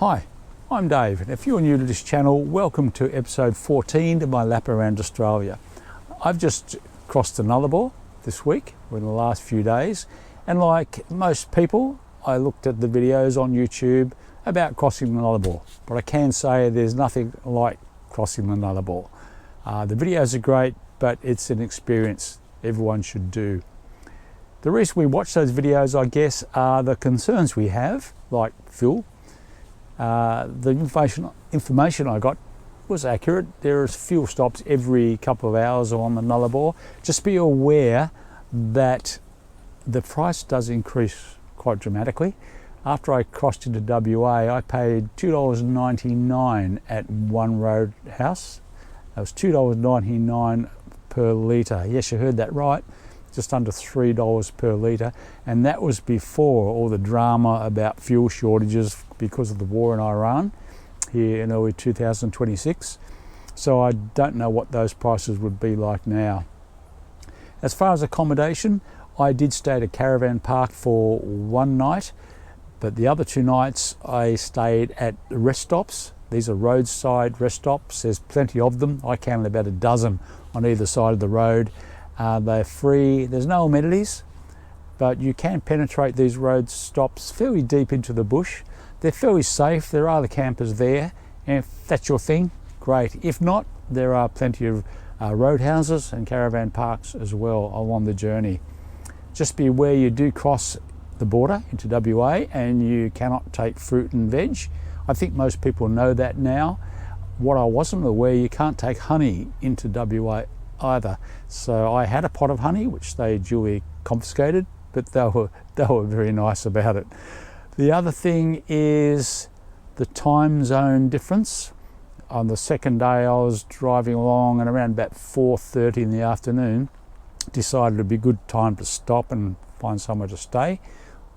Hi, I'm Dave, and if you're new to this channel, welcome to episode 14 of my lap around Australia. I've just crossed the Nullarbor this week, or in the last few days, and like most people, I looked at the videos on YouTube about crossing the Nullarbor, but I can say there's nothing like crossing the Nullarbor. The videos are great, but it's an experience everyone should do. The reason we watch those videos, I guess, are the concerns we have, like fuel. The information I got was accurate. There are fuel stops every couple of hours on the Nullarbor. Just be aware that the price does increase quite dramatically. After I crossed into WA, I paid $2.99 at one roadhouse. That was $2.99 per litre. Yes, you heard that right. Just under $3 per litre, and that was before all the drama about fuel shortages because of the war in Iran here in early 2026. So I don't know what those prices would be like now. As far as accommodation, I did stay at a caravan park for one night, but the other two nights I stayed at rest stops. These are roadside rest stops. There's plenty of them. I counted about a dozen on either side of the road. They're free, there's no amenities, but you can penetrate these road stops fairly deep into the bush. They're fairly safe, there are other campers there, and if that's your thing, great. If not, there are plenty of roadhouses and caravan parks as well along the journey. Just be aware you do cross the border into WA and you cannot take fruit and veg. I think most people know that now. What I wasn't aware, you can't take honey into WA either. So I had a pot of honey which they duly confiscated, but they were very nice about it. The other thing is the time zone difference. On the second day I was driving along, and around about 4:30 in the afternoon decided it'd be a good time to stop and find somewhere to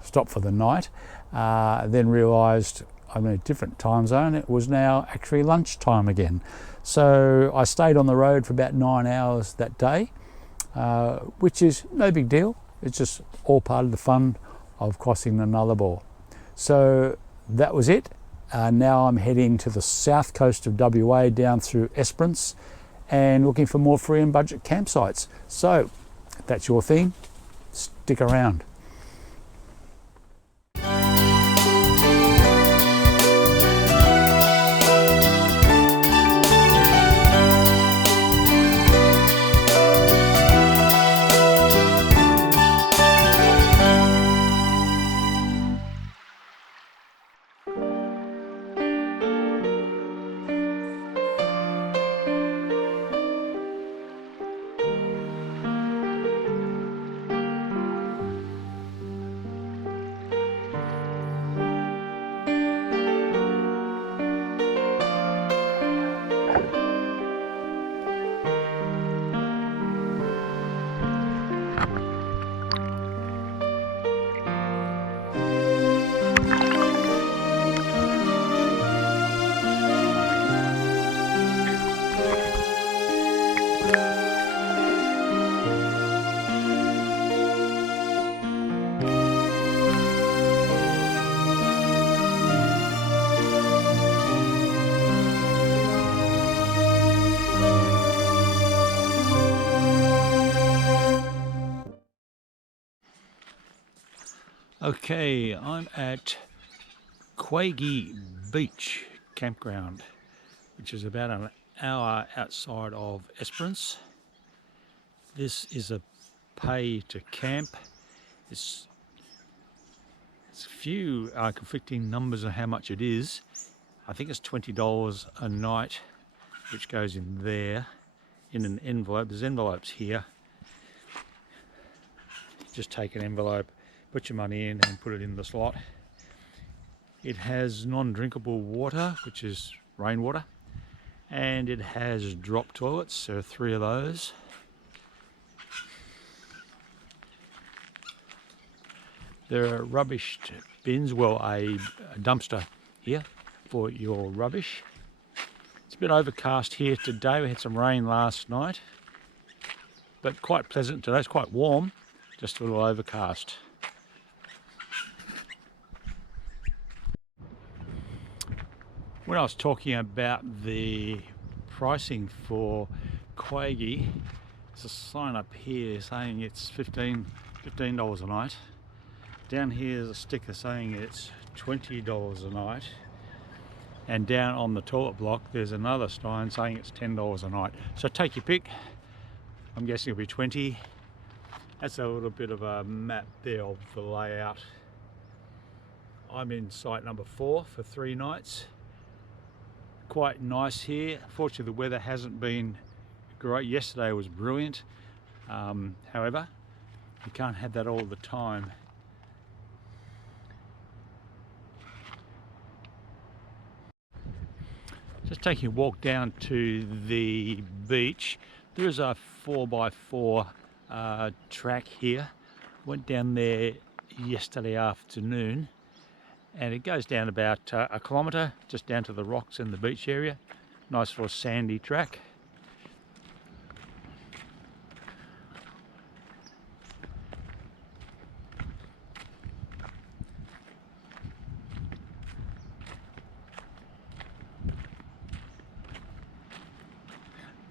stop for the night. Then realised I'm in a different time zone. It was now actually lunchtime again. So I stayed on the road for about 9 hours that day, which is no big deal. It's just all part of the fun of crossing the Nullarbor. So that was it. Now I'm heading to the south coast of WA down through Esperance and looking for more free and budget campsites. So if that's your thing, stick around. Okay, I'm at Quaggy Beach campground, which is about an hour outside of Esperance. This is a pay to camp. It's a few conflicting numbers on how much it is. I think it's $20 a night, which goes in there in an envelope. There's envelopes here. Just take an envelope, put your money in and put it in the slot. It has non-drinkable water, which is rainwater, and it has drop toilets. There are 3 of those. There are rubbish bins, well, a dumpster here for your rubbish. It's a bit overcast here today. We had some rain last night, but quite pleasant today. It's quite warm, just a little overcast. When I was talking about the pricing for Quaggy, there's a sign up here saying it's $15 a night. Down here is a sticker saying it's $20 a night. And down on the toilet block there's another sign saying it's $10 a night. So take your pick. I'm guessing it'll be 20. That's a little bit of a map there of the layout. I'm in site number 4 for 3 nights. Quite nice here. Fortunately, the weather hasn't been great. Yesterday was brilliant. However, you can't have that all the time. Just taking a walk down to the beach. There is a 4x4 track here. Went down there yesterday afternoon, and it goes down about a kilometre, just down to the rocks in the beach area. Nice little sandy track.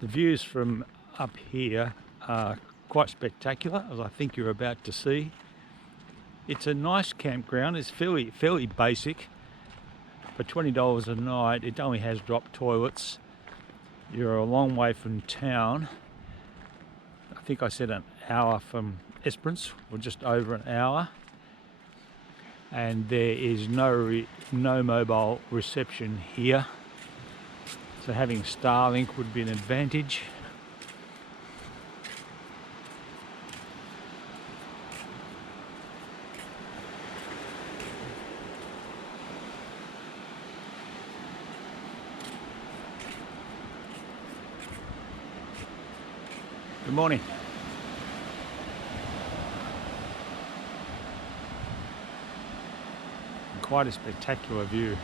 The views from up here are quite spectacular, as I think you're about to see. It's a nice campground. It's fairly basic. For $20 a night, it only has drop toilets. You're a long way from town. I think I said an hour from Esperance, or just over an hour. And there is no mobile reception here. So having Starlink would be an advantage. Good morning. Quite a spectacular view.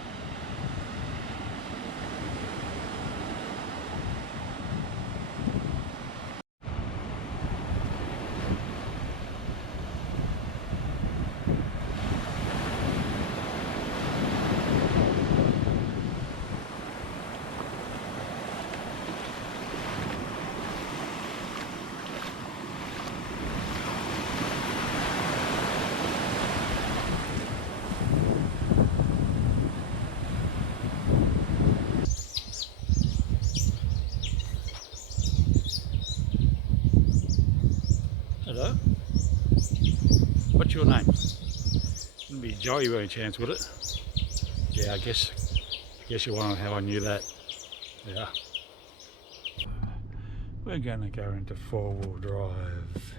Hello? What's your name? Wouldn't be Joey by any chance, would it? Yeah, I guess you're wondering how I knew that. Yeah. We're going to go into 4-wheel drive.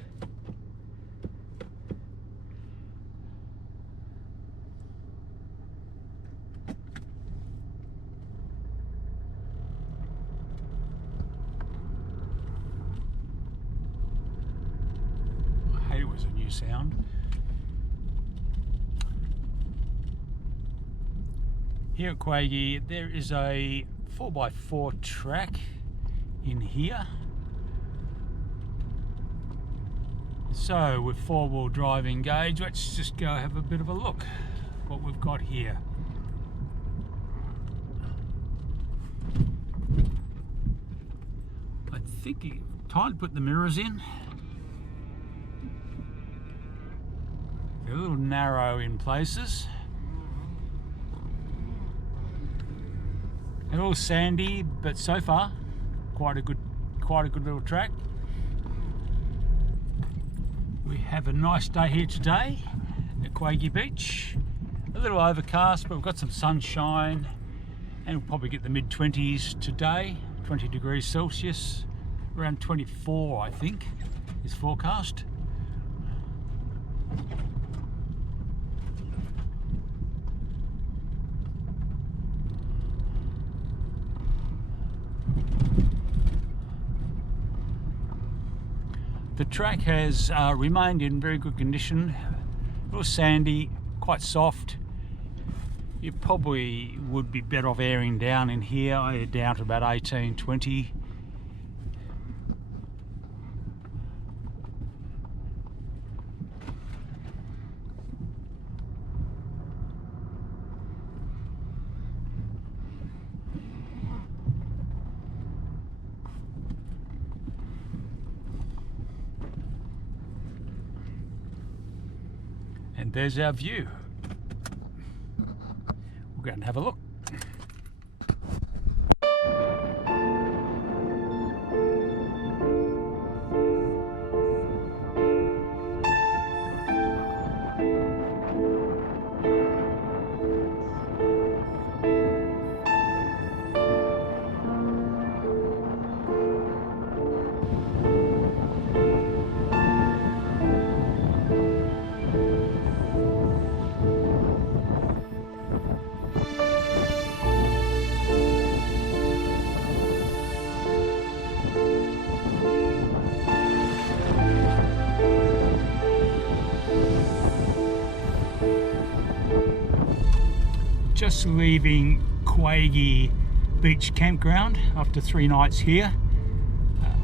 It was a new sound. Here at Quaggy, there is a 4x4 track in here. So with 4-wheel drive engaged, let's just go have a bit of a look what we've got here. I think it's time to put the mirrors in. They're a little narrow in places. They're all sandy, but so far quite a good little track. We have a nice day here today at Quaggy Beach. A little overcast, but we've got some sunshine, and we'll probably get the mid-20s today, 20 degrees Celsius, around 24 I think is forecast. The track has remained in very good condition. A little sandy, quite soft. You probably would be better off airing down in here. I air down to about 18, 20. And there's our view. We'll go and have a look. Just leaving Quaggy Beach Campground after 3 nights here.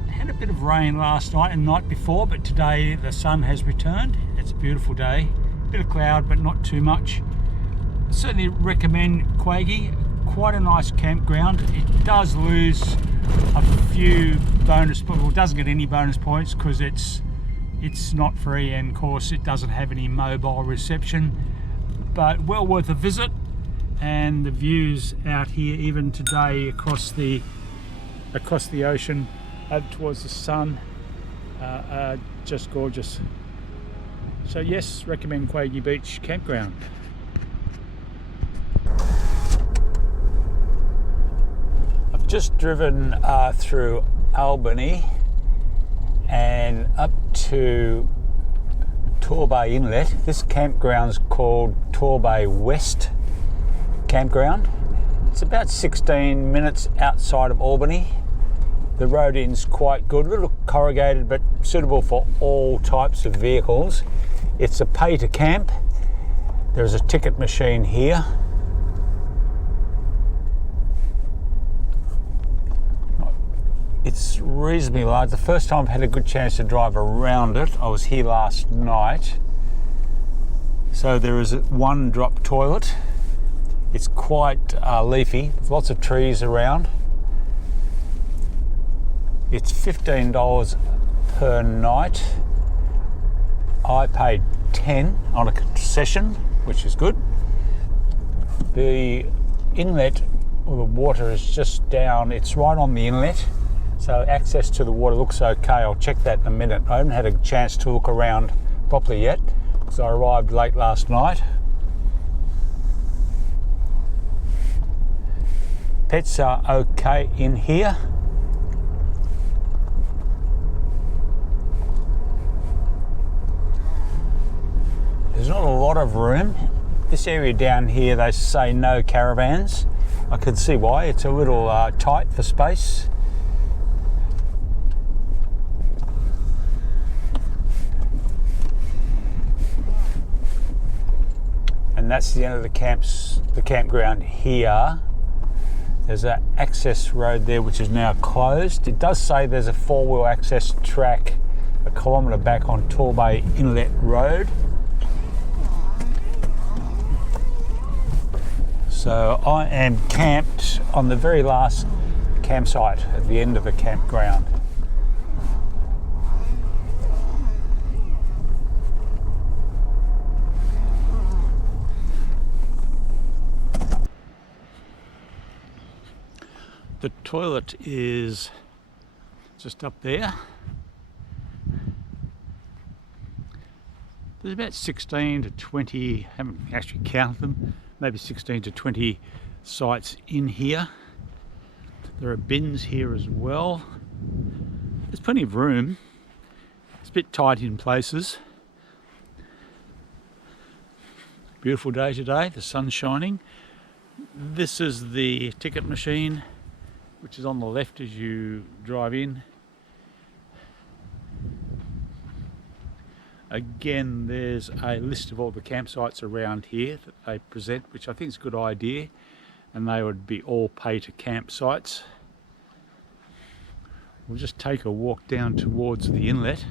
Had a bit of rain last night and night before, but today the sun has returned. It's a beautiful day. Bit of cloud, but not too much. Certainly recommend Quaggy. Quite a nice campground. It does lose a few bonus points. Well, it doesn't get any bonus points because it's not free, and of course it doesn't have any mobile reception. But well worth a visit. And the views out here, even today, across the ocean, up towards the sun, are just gorgeous. So yes, recommend Quaggy Beach Campground. I've just driven through Albany and up to Torbay Inlet. This campground's called Torbay West Campground. It's about 16 minutes outside of Albany. The road in's quite good, a little corrugated but suitable for all types of vehicles. It's a pay to camp. There's a ticket machine here. It's reasonably large. The first time I've had a good chance to drive around it, I was here last night. So there is one drop toilet. It's quite leafy, lots of trees around. It's $15 per night. I paid $10 on a concession, which is good. The inlet, well, the water is just down, it's right on the inlet, so access to the water looks okay. I'll check that in a minute. I haven't had a chance to look around properly yet because I arrived late last night. Pets are okay in here. There's not a lot of room. This area down here, they say no caravans. I can see why. It's a little tight for space. And that's the end of the campground here. There's an access road there which is now closed. It does say there's a 4-wheel access track a kilometre back on Torbay Inlet Road. So I am camped on the very last campsite at the end of the campground. The toilet is just up there. There's about 16 to 20, I haven't actually counted them, maybe 16 to 20 sites in here. There are bins here as well. There's plenty of room. It's a bit tight in places. Beautiful day today, the sun's shining. This is the ticket machine, which is on the left as you drive in. Again, there's a list of all the campsites around here that they present, which I think is a good idea, and they would be all pay to campsites. We'll just take a walk down towards the inlet.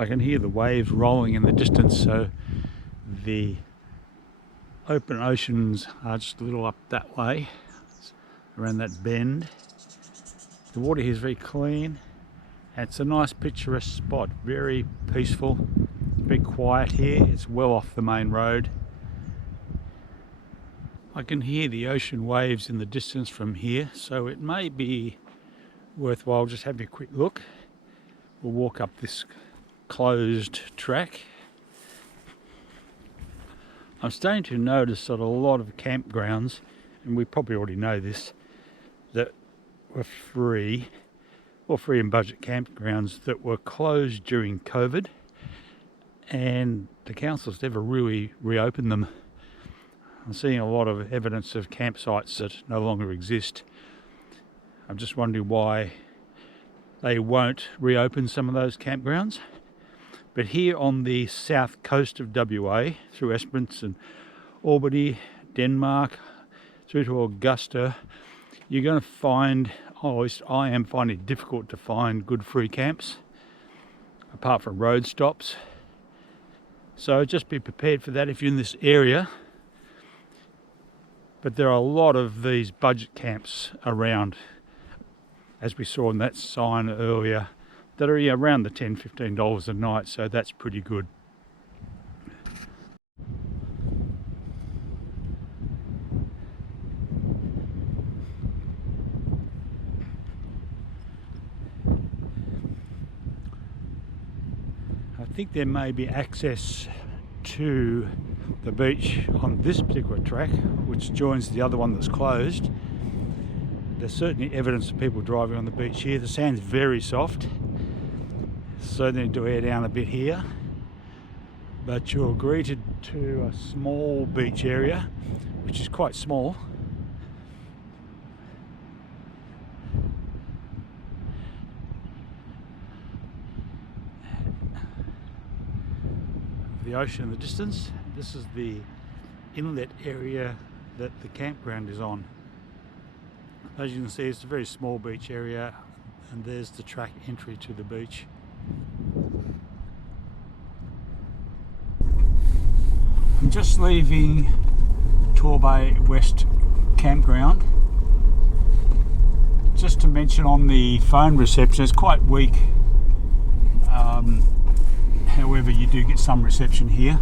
I can hear the waves rolling in the distance, so the open oceans are just a little up that way, around that bend. The water here is very clean, and it's a nice picturesque spot, very peaceful, very quiet here. It's well off the main road. I can hear the ocean waves in the distance from here, so it may be worthwhile just having a quick look. We'll walk up this closed track. I'm starting to notice that a lot of campgrounds, and we probably already know this, that were free and budget campgrounds that were closed during COVID, and the councils never really reopened them. I'm seeing a lot of evidence of campsites that no longer exist. I'm just wondering why they won't reopen some of those campgrounds. But here on the south coast of WA, through Esperance and Albany, Denmark, through to Augusta, you're going to find, at least I am finding it difficult to find good free camps, apart from road stops. So just be prepared for that if you're in this area. But there are a lot of these budget camps around, as we saw in that sign earlier, that are around the $10-15 a night, so that's pretty good. I think there may be access to the beach on this particular track, which joins the other one that's closed. There's certainly evidence of people driving on the beach here. The sand's very soft, so they need to air down a bit here. But you're greeted to a small beach area, which is quite small. The ocean in the distance. This is the inlet area that the campground is on. As you can see, it's a very small beach area, and there's the track entry to the beach. I'm just leaving Torbay West Campground. Just to mention, on the phone reception, it's quite weak. However, you do get some reception here.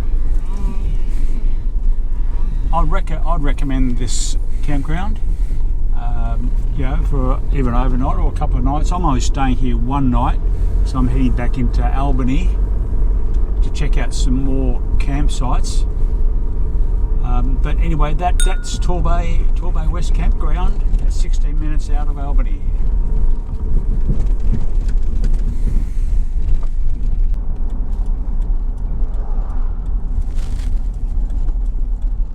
I'd recommend this campground. For even overnight or a couple of nights. I'm only staying here one night, so I'm heading back into Albany to check out some more campsites. But anyway, that's Torbay West Campground. That's 16 minutes out of Albany.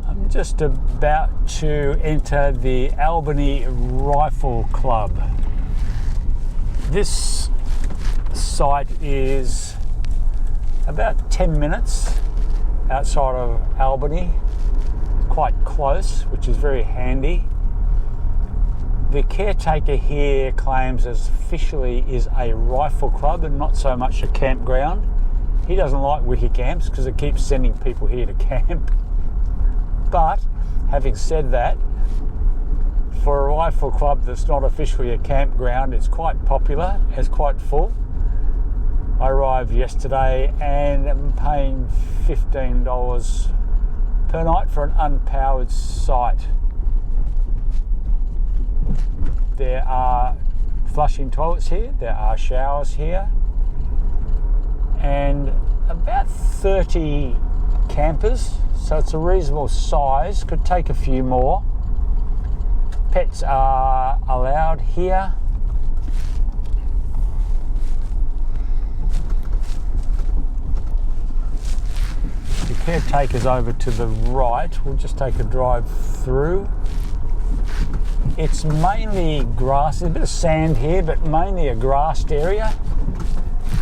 I'm just about to enter the Albany Rifle Club. This site is about 10 minutes outside of Albany, quite close, which is very handy. The caretaker here claims this officially is a rifle club and not so much a campground. He doesn't like wiki camps because it keeps sending people here to camp. But having said that, for a rifle club that's not officially a campground, it's quite popular, it's quite full. I arrived yesterday and I'm paying $15 per night for an unpowered site. There are flushing toilets here, there are showers here, and about 30 campers, so it's a reasonable size, could take a few more. Pets are allowed here. The caretaker's over to the right. We'll just take a drive through. It's mainly grass, there's a bit of sand here, but mainly a grassed area,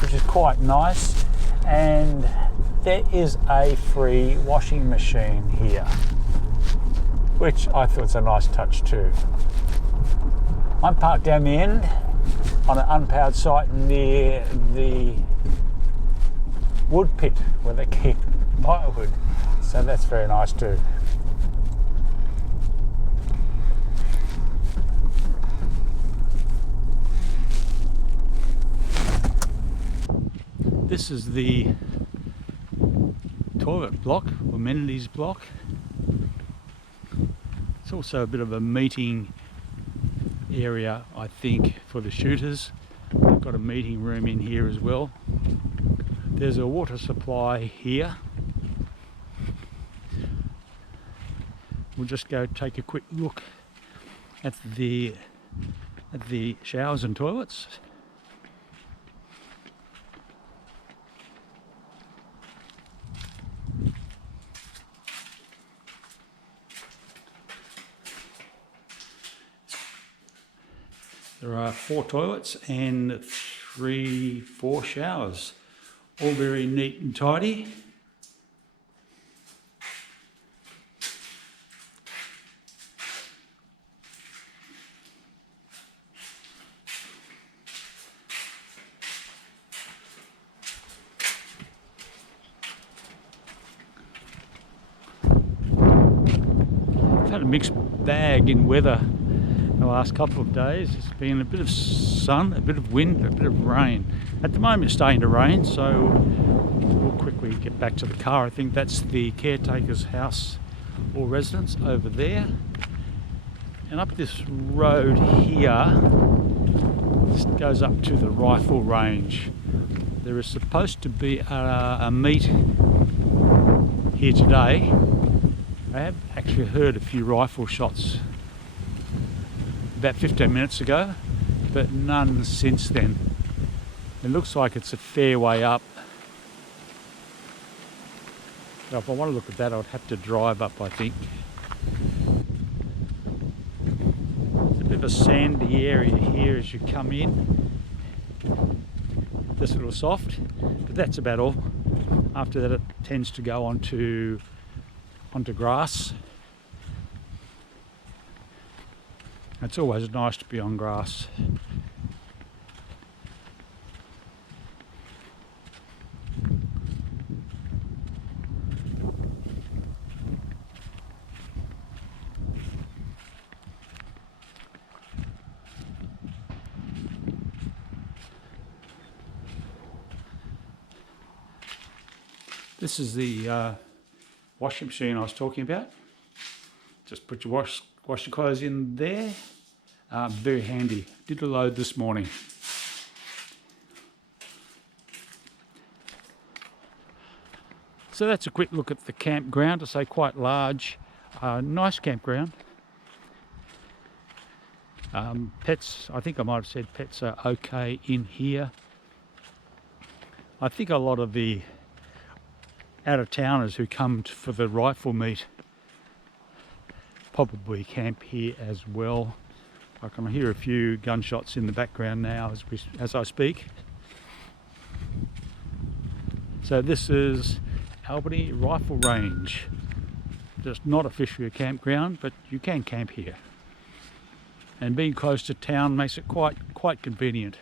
which is quite nice. And there is a free washing machine here, which I thought was a nice touch too. I'm parked down the end on an unpowered site near the wood pit where they keep firewood. So that's very nice too. This is the toilet block, amenities block. It's also a bit of a meeting area, I think, for the shooters. They've got a meeting room in here as well. There's a water supply here. We'll just go take a quick look at the showers and toilets. There are 4 toilets and 4 showers, all very neat and tidy. I've had a mixed bag in weather the last couple of days. It's been a bit of sun, a bit of wind, a bit of rain. At the moment it's starting to rain, so we'll quickly get back to the car. I think that's the caretaker's house or residence over there. And up this road here, this goes up to the rifle range. There is supposed to be a meet here today. I have actually heard a few rifle shots about 15 minutes ago, but none since then. It looks like it's a fair way up. So if I want to look at that, I'd have to drive up, I think. It's a bit of a sandy area here as you come in. This little soft, but that's about all. After that, it tends to go onto grass. It's always nice to be on grass. This is the washing machine I was talking about. Just put your wash your clothes in there. Very handy. Did a load this morning. So that's a quick look at the campground. I say quite large, nice campground. Pets, I think I might have said pets are okay in here. I think a lot of the out-of-towners who come for the rifle meet probably camp here as well. I can hear a few gunshots in the background now as I speak. So this is Albany Rifle Range. Just not officially a campground, but you can camp here. And being close to town makes it quite convenient.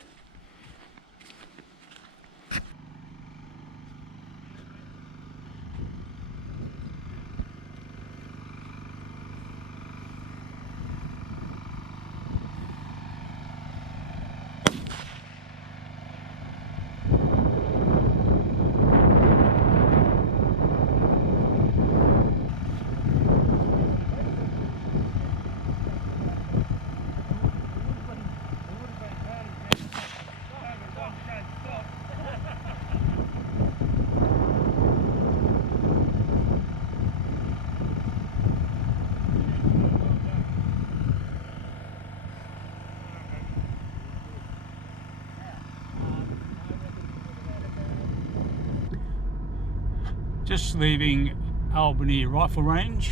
Just leaving Albany Rifle Range,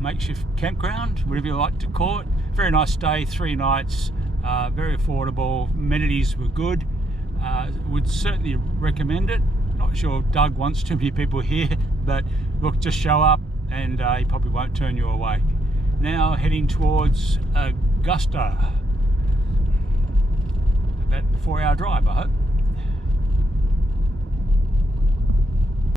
makeshift campground, whatever you like to call it. Very nice stay, 3 nights, very affordable, amenities were good. Would certainly recommend it. Not sure if Doug wants too many people here, but look, just show up and he probably won't turn you away. Now heading towards Augusta. About a 4-hour drive, I hope.